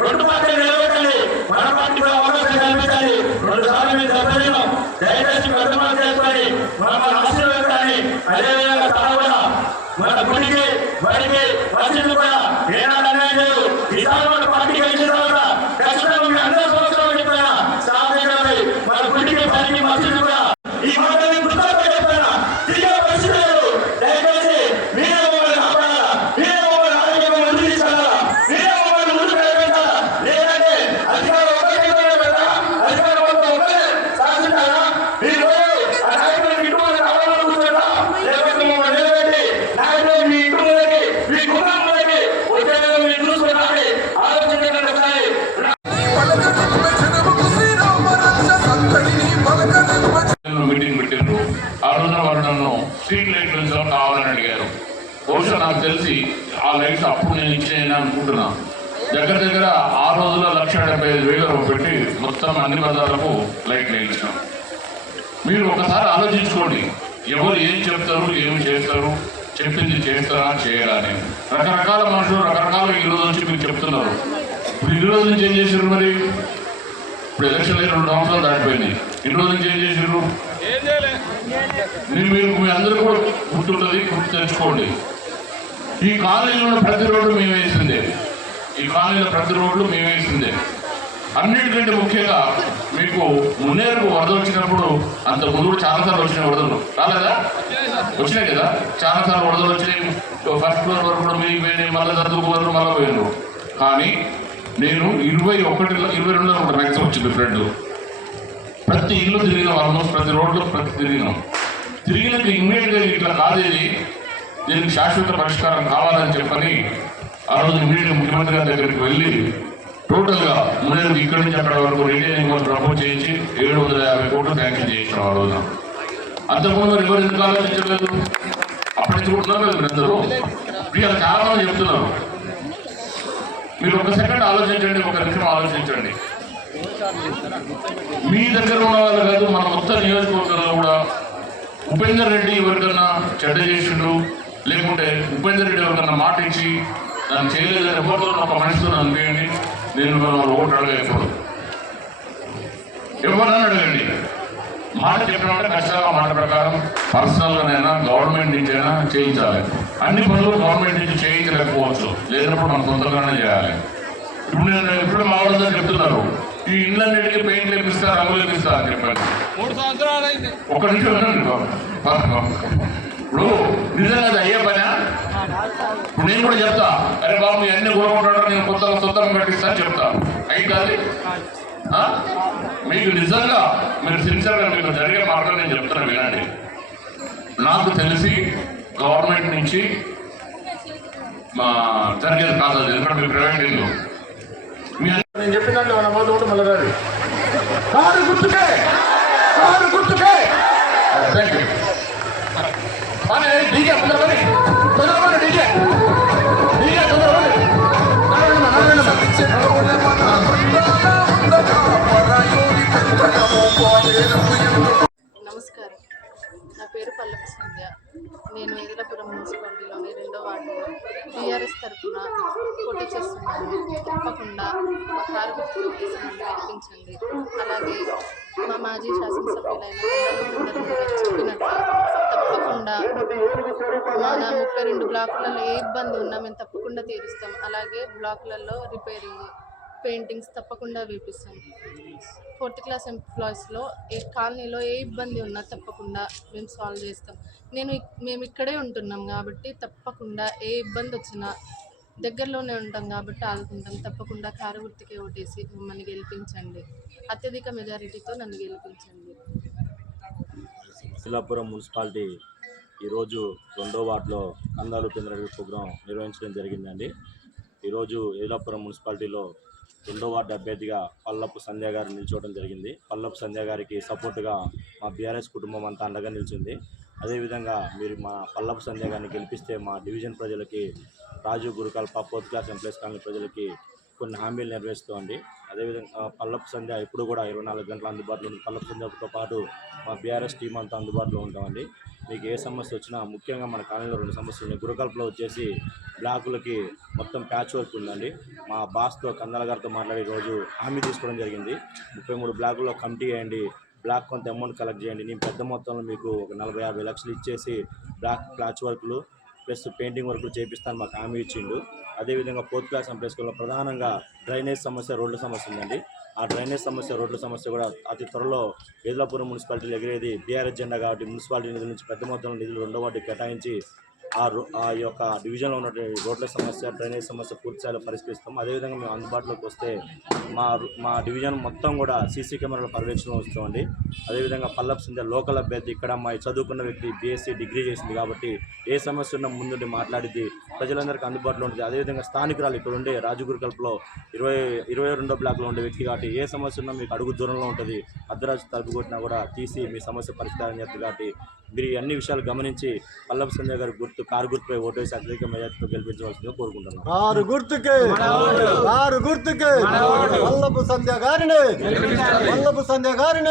రెండు పార్టీలు నిలబెట్టండి, మన పార్టీలో అవకాశం కల్పించాలి. 2 సార్లు మీరు దెబ్బతిన్నాం, దయచేసి పెద్దమాలు చేసుకొని మన ఆశీర్వదించాలి. అదేవిధంగా తాను కూడా మన గుడికి వారికి మసీదు కూడా ఏనాడు అన్యాయం లేదు. ఈసారి మన పార్టీ గెలిచిన తర్వాత ఖచ్చితంగా మీ అందరూ సంవత్సరాలు చెప్పిన సాధించాలి. మన గుడికి పనికి మసీదు కూడా ఈ మాటని గుర్తుపెట్టుకొని చెప్పిన తిరిగే పరిస్థితి లేదు. దయచేసి మీరే మమ్మల్ని కాపాడాలా, మీరే మమ్మల్ని ఆరోగ్యంగా ముందుకు తీసుకెళ్ళాలా, మీరే మమ్మల్ని ముందుకు నడిపించాలా. లేదంటే అధికారం ఒకటే కదా, అధికారం ఒకటే శాసించాలా. మీరు ఆ నాయకులకు ఇటువంటి రావాలని కూర్చోరా, లేకపోతే మమ్మల్ని నిలబెట్టి నాయకులు మీ ఇంటి మీ కుటుంబానికి వచ్చేది మీరు చూసుకోవాలి. ఆలోచించండి ఒకసారి. మీటింగ్ పెట్టారు. ఆ రోజున వారు నన్ను స్ట్రీట్ లైట్స్ కావాలని అడిగారు. బహుశా నాకు తెలిసి ఆ లైట్స్ అప్పుడు నేను ఇచ్చేయని అనుకుంటున్నా. దగ్గర దగ్గర ఆ రోజులో 1,75,000 పెట్టి మొత్తం అన్ని బజార్లకు లైట్లు వేయించాం. మీరు ఒకసారి ఆలోచించుకోండి, ఎవరు ఏం చెప్తారు, ఏమి చేస్తారు, చెప్పింది చేస్తారా చేయరా అని. రకరకాల మనుషులు రకరకాల ఈ రోజు నుంచి మీకు చెప్తున్నారు. ఇప్పుడు ఈ రోజు నుంచి ఏం చేశారు? మరి ఇప్పుడు ఎలక్షన్ 2 సంవత్సరాలు దాటిపోయింది. ఈ రోజు నుంచి ఏం చేశారు? మీరు మీ అందరూ కూడా గుర్తుంటుంది, గుర్తు తెచ్చుకోండి. ఈ కాలనీలో ఉన్న ప్రతి రోడ్డు మేము వేసిందే, ఈ కాలనీలో ప్రతి రోడ్లు మేము వేసిందే. అన్నిటికంటే ముఖ్యంగా మీకు మున్నేరుకు వరద వచ్చినప్పుడు అంత ముందు చాలాసార్లు వచ్చినాయి వరదలు. రాలేదా? వచ్చినాయి కదా, చాలాసార్లు వరదలు వచ్చినాయి. ఫస్ట్ ఫ్లోర్ వరకు కూడా మీకు పోయినాయి, మళ్ళీ చదువుకోవాలి, మళ్ళీ పోయినారు. కానీ నేను 22 మ్యాక్సిమం వచ్చింది ఫ్రెండ్. ప్రతి ఇల్లు తిరిగినాం, ఆల్మోస్ట్ ప్రతి రోడ్లు తిరిగినాక ఇమ్మీడియట్గా ఇట్లా కాదేది, దీనికి శాశ్వత పరిష్కారం కావాలని చెప్పని ఆ రోజు ఇమ్మీడియట్గా ముఖ్యమంత్రి గారి దగ్గరికి వెళ్ళి టోటల్గా మున్నేరు ఇక్కడి నుంచి అక్కడ వరకు రిటైనింగ్ వాళ్ళు ప్రపోజ్ చేయించి 750 కోట్లు శాంక్షన్ చేయించాం ఆ రోజున. అంతకుముందు ఎవరు ఎందుకు ఆలోచించలేదు? అప్పటి నుంచి కూర్చున్నారు కదా మీరందరూ. వీళ్ళు చాలా మంది చెప్తున్నారు. మీరు ఒక సెకండ్ ఆలోచించండి, ఒక నిమిషం ఆలోచించండి. మీ దగ్గర ఉన్న వాళ్ళు కాదు, మన మొత్తం నియోజకవర్గంలో కూడా ఉపేందర్ రెడ్డి ఎవరికన్నా చెడ్డ చేసిండు, లేకుంటే ఉపేందర్ రెడ్డి ఎవరికన్నా మాట ఇచ్చి దాన్ని చేయలేదని ఎవరితో ఒక మనిషితో అనిపించండి. నేను వాళ్ళు ఓటు అడగలేదు, ఎవరన్నా అడగండి. మాట చెప్పినప్పుడు ఖచ్చితంగా మాట ప్రకారం పర్సనల్గానైనా గవర్నమెంట్ నుంచి అయినా చేయించాలి. అన్ని పనులు గవర్నమెంట్ నుంచి చేయించలేకపోవచ్చు, లేనప్పుడు మనం సొంతంగానే చేయాలి. ఇప్పుడు మా వాళ్ళందరూ చెప్తున్నారు, ఈ ఇళ్ళన్నిటికీ పెయింట్లు వేపిస్తారు, రంగులు వేపిస్తారు అని చెప్పారు. 3 సంవత్సరాలు అయింది. ఒక్క నిమిషం వినండి. ఇప్పుడు నిజంగా అది అయ్యే పనా? ఇప్పుడు నేను కూడా చెప్తా, అరే బాబు మీ అన్ని కోరుకుంటాడు, నేను కొత్తగా సొంతంగా కట్టిస్తా చెప్తా. అయి కాదు, మీకు నిజంగా మీరు సిన్సియర్గా మీకు జరిగే మార్గం నేను చెప్తున్నా వినండి. నాకు తెలిసి గవర్నమెంట్ నుంచి జరిగేది కాదు అది, ఎందుకంటే మీ ప్రైవేట్ ఇల్లు. నేను చెప్పినట్లు మన పోతూ మళ్ళీ రాదు. కారు గుర్తుకే, కారు గుర్తుకే. డీజే తొందరపడి డీజే డీజే తొందరపడి. నమస్కారం, నా పేరు పల్లపు సంధ్య. నేను ఏదలాపురం మున్సిపాలిటీలోని 2వ వార్డులో టీఆర్ఎస్ తరఫున పోటీ చేస్తున్నాను. తప్పకుండా మా కారు గుర్తుకు వేసి నన్ను గెలిపించండి. అలాగే మా మాజీ శాసనసభ్యులైన చెప్పినట్టు తప్పకుండా మన 32 బ్లాకులలో ఏ ఇబ్బంది ఉన్నా మేము తప్పకుండా తీరుస్తాం. అలాగే బ్లాకులలో రిపేరింగ్, పెయింటింగ్స్ తప్పకుండా వేపిస్తాం. 4th క్లాస్ ఎంప్లాయీస్లో ఏ కాలనీలో ఏ ఇబ్బంది ఉన్నా తప్పకుండా మేము సాల్వ్ చేస్తాం. మేము ఇక్కడే ఉంటున్నాం కాబట్టి తప్పకుండా ఏ ఇబ్బంది వచ్చినా దగ్గరలోనే ఉంటాం కాబట్టి ఆదుకుంటాం. తప్పకుండా కారు గుర్తుకే ఓటేసి మమ్మల్ని గెలిపించండి. అత్యధిక మెజారిటీతో నన్ను గెలిపించండి. ఏదలాపురం మున్సిపాలిటీ ఈరోజు 2వ వార్డులో కందాలు ఉపేంద్ర ప్రోగ్రాం నిర్వహించడం జరిగిందండి. ఈరోజు ఏదలాపురం మున్సిపాలిటీలో 2వ వార్డు అభ్యర్థిగా పల్లపు సంధ్య గారు నిల్చోవడం జరిగింది. పల్లపు సంధ్య గారికి సపోర్టుగా మా బీఆర్ఎస్ కుటుంబం అంతా అండగా నిలిచింది. అదేవిధంగా మీరు మా పల్లపు సంధ్య గారిని గెలిపిస్తే మా డివిజన్ ప్రజలకి, రాజు గురుకల్ప 4th క్లాస్ ఎంప్లాయీస్ కాలనీ ప్రజలకి కొన్ని హామీలు నెరవేరుస్తామండి. అదేవిధంగా పల్లపు సంధ్య ఎప్పుడు కూడా 24 గంటలు అందుబాటులో ఉంది. పల్లపు సంధ్యతో పాటు మా బీఆర్ఎస్ టీం అంతా అందుబాటులో ఉంటామండి. మీకు ఏ సమస్య వచ్చినా, ముఖ్యంగా మన కాలనీలో 2 సమస్యలు ఉన్నాయి. గురకల్పలో వచ్చేసి బ్లాకులకి మొత్తం ప్యాచ్ వర్క్ ఉందండి. మా బాస్తో కందాల గారితో మాట్లాడి రోజు హామీ తీసుకోవడం జరిగింది. 33 బ్లాకుల్లో కమిటీ వేయండి, బ్లాక్ కొంత అమౌంట్ కలెక్ట్ చేయండి, నేను పెద్ద మొత్తంలో మీకు ఒక 40-50 లక్షలు ఇచ్చేసి బ్లాక్ ప్లాచ్ వర్క్లు ప్లస్ పెయింటింగ్ వర్క్లు చేపిస్తాను మాకు హామీ ఇచ్చిండు. అదేవిధంగా 4th క్లాస్ ఎంప్లాయ్ స్కూల్లో ప్రధానంగా డ్రైనేజ్ సమస్య, రోడ్ల సమస్య ఉందండి. ఆ డ్రైనేజ్ సమస్య, రోడ్ల సమస్య కూడా అతి త్వరలో ఏదులాపురం మున్సిపాలిటీలో ఎగిరేది బీఆర్ఎస్ జెండా కాబట్టి మున్సిపాలిటీ నిధుల నుంచి పెద్ద మొత్తంలో నిధులు 2వ వార్డుకి కేటాయించి ఆ యొక్క డివిజన్లో ఉన్నటువంటి రోడ్ల సమస్య, డ్రైనేజ్ సమస్య పూర్తిస్థాయిలో పరిష్కరిస్తాం. అదేవిధంగా మేము అందుబాటులోకి వస్తే మా డివిజన్ మొత్తం కూడా సీసీ కెమెరాల పర్యవేక్షణలో వస్తామండి. అదేవిధంగా పల్లపు సంధ్య లోకల్ అభ్యర్థి, ఇక్కడ మా చదువుకున్న వ్యక్తి బీఎస్సీ డిగ్రీ చేసింది కాబట్టి ఏ సమస్య ఉన్నా ముందుండి మాట్లాడిద్ది, ప్రజలందరికీ అందుబాటులో ఉంటుంది. అదేవిధంగా స్థానికురాలు ఇక్కడ ఉండే రాజగురుకల్పలో 22వ బ్లాక్లో ఉండే వ్యక్తి కాబట్టి ఏ సమస్య ఉన్నా మీకు అడుగు దూరంలో ఉంటుంది. అర్ధరాత్రి తలుపు కొట్టినా కూడా తీసి మీ సమస్య పరిష్కారం చేస్తుంది. కాబట్టి మీరు అన్ని విషయాలు గమనించి పల్లపు సంధ్య గారి కారు గుర్తుపై ఓటు వేసి అత్యధిక మెజార్టీతో గెలిపించవలసిందిగా కోరుకుంటున్నాను. కారు గుర్తుకే పల్లపు సంధ్య గారిని